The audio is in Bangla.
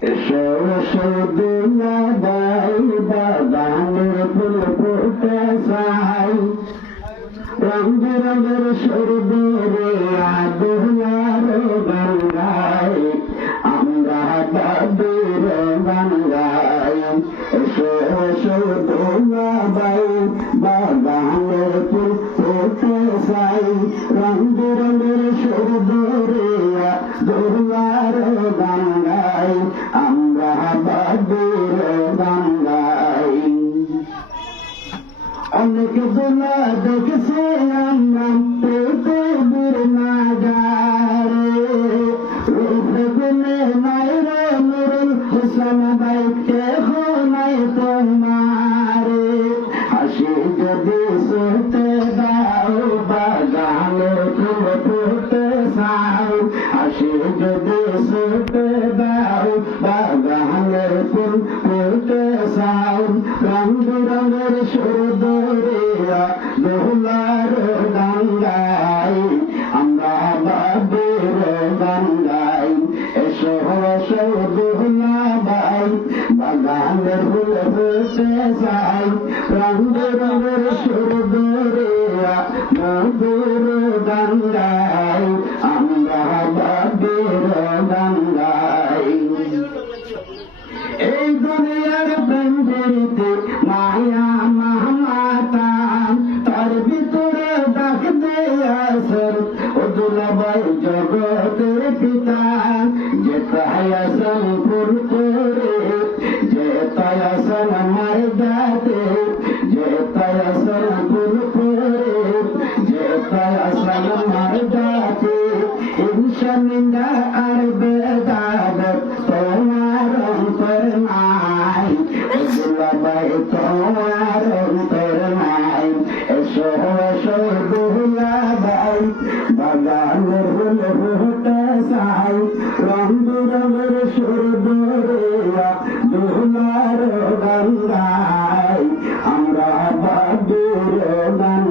এসো এসো দুলাভাই বাগানের ফুল ফুটে চাই রং বেরঙের সরদরে আদুলার গান গাই আমরা বাদুর গান গাই এসো এসো দুলাভাই বাগানের ফুল ফুটে চাই রং বেরঙের সরদরে আদুলার গান গাই আমরা বাদুর গান গাই অনেক দোলা দেখছে আমরা পেতে বুড়না গারে রূপে গুনে নাই রে নুরুল হোসেন বাইকে নাই তোমারে হাসি যদি শুতে দাও বাগানে ফুল ফুটে চাও হাসি যদি শুতে দাও বাগানের ফুল ফুটে চাও রং বেরঙের সুরদরে দোলার গান গাই আমরা বাদুর গান গাই এসো এসো দোলাভাই বাগানের ফুল ফুটে চাই রং বেরঙের সুরদরে মধুর গান গাই আমরা বাদুর গান গাই এই দুনিয়ার প্রেমজীতে মায়া মামাতা তার ভিতরে ডাক দিয়ে আসেন ও দুলাভাই জগতের পিতা যেথায় আসেন ফুল করে যেথায় আসেন মার ডাকে যেথায় আসেন ফুল করে যেথায় আসেন মার ডাকে ইনশাল্লাহ আর বেদাবত তোমার অন্তর নাই দুলাভাই তোমার অন্তর নাই এসো এসো দুলাভাই বাগানের ফুল ফুটে চাই রং বেরঙের সুরদরে দুলার গান গাই আমরা বাদুর গান